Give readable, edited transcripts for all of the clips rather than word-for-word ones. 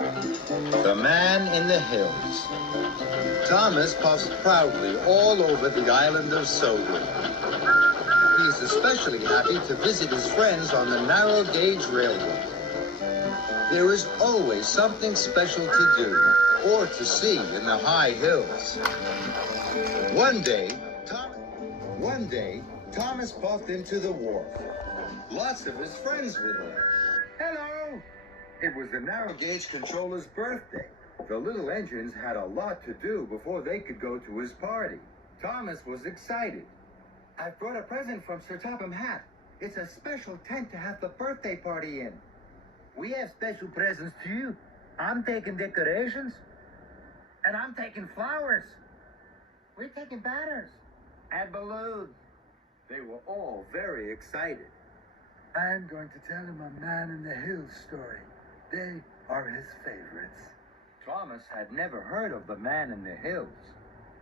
The Man in the Hills. Thomas puffs proudly all over the island of Sodu. He is especially happy to visit his friends on the narrow gauge railroad. There is always something special to do or to see in the high hills. One day, Thomas puffed into the wharf. Lots of his friends were there. Hello! It was the narrow gauge controller's birthday. The little engines had a lot to do before they could go to his party. Thomas was excited. I brought a present from Sir Topham Hatt. It's a special tent to have the birthday party in. We have special presents too. I'm taking decorations. And I'm taking flowers. We're taking banners. And balloons. They were all very excited. I'm going to tell him a Man in the Hills story. They are his favorites. Thomas had never heard of the Man in the Hills.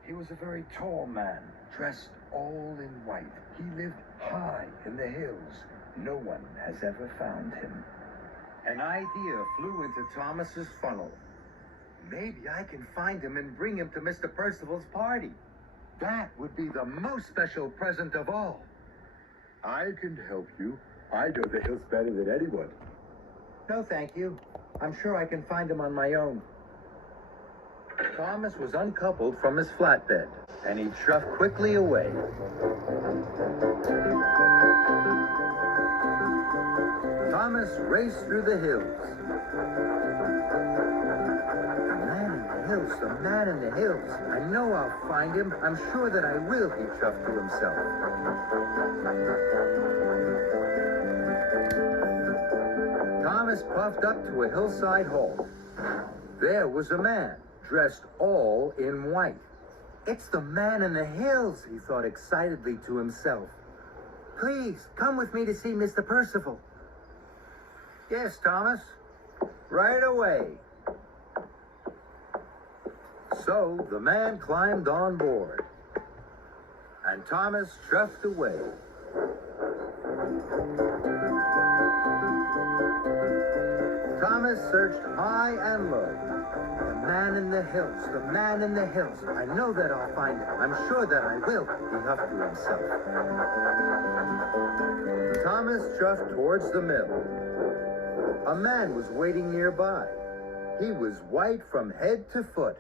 He was a very tall man, dressed all in white. He lived high in the hills. No one has ever found him. An idea flew into Thomas's funnel. Maybe I can find him and bring him to Mr. Percival's party. That would be the most special present of all. I can help you. I know the hills better than anyone. No, thank you. I'm sure I can find him on my own. Thomas was uncoupled from his flatbed, and he chuffed quickly away. Thomas raced through the hills. The Man in the Hills, the Man in the Hills. I know I'll find him. I'm sure that I will, he chuffed to himself. Thomas puffed up to a hillside hall. There was a man, dressed all in white. It's the Man in the Hills, he thought excitedly to himself. Please, come with me to see Mr. Percival. Yes, Thomas. Right away. So the man climbed on board, and Thomas chuffed away. Thomas searched high and low. The Man in the Hills, the Man in the Hills. I know that I'll find him. I'm sure that I will, he huffed to himself. Thomas chuffed towards the mill. A man was waiting nearby. He was white from head to foot.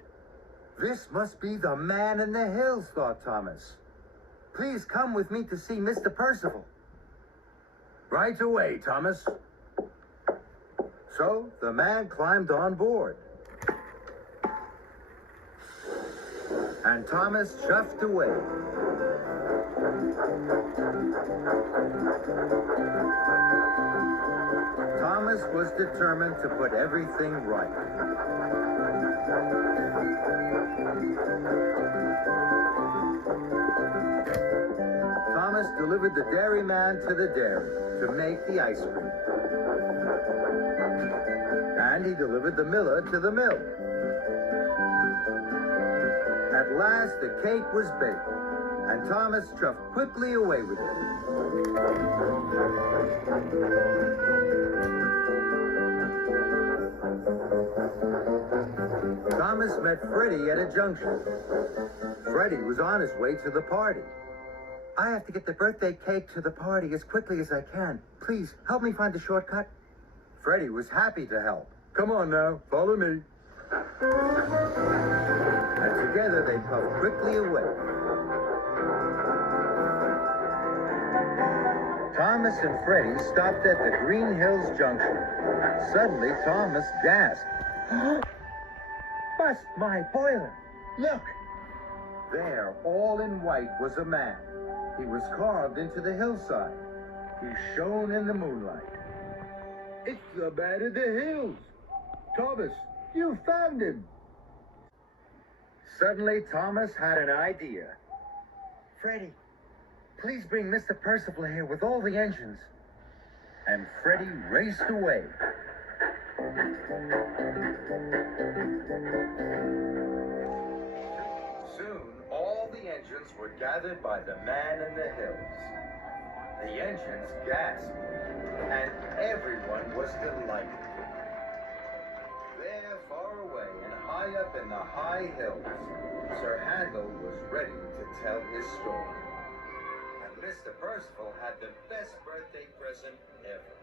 This must be the Man in the Hills, thought Thomas. Please come with me to see Mr. Percival. Right away, Thomas. So the man climbed on board. And Thomas chuffed away. Thomas was determined to put everything right. Thomas delivered the dairyman to the dairy to make the ice cream. And he delivered the miller to the mill. At last, the cake was baked, and Thomas chuffed quickly away with it. Thomas met Freddie at a junction. Freddie was on his way to the party. I have to get the birthday cake to the party as quickly as I can. Please, help me find the shortcut. Freddie was happy to help. Come on now, follow me. And together they puffed quickly away. Thomas and Freddie stopped at the Green Hills Junction. Suddenly, Thomas gasped. Bust my boiler! Look! There, all in white, was a man. He was carved into the hillside. He shone in the moonlight. It's the Man in the Hills. Thomas, you found him. Suddenly, Thomas had an idea. Freddie, please bring Mr. Percival here with all the engines. And Freddie raced away. Soon, all the engines were gathered by the Man in the Hills. The engines gasped, and everyone was delighted. There high up in the high hills, Sir Handel was ready to tell his story. And Mr. Percival had the best birthday present ever.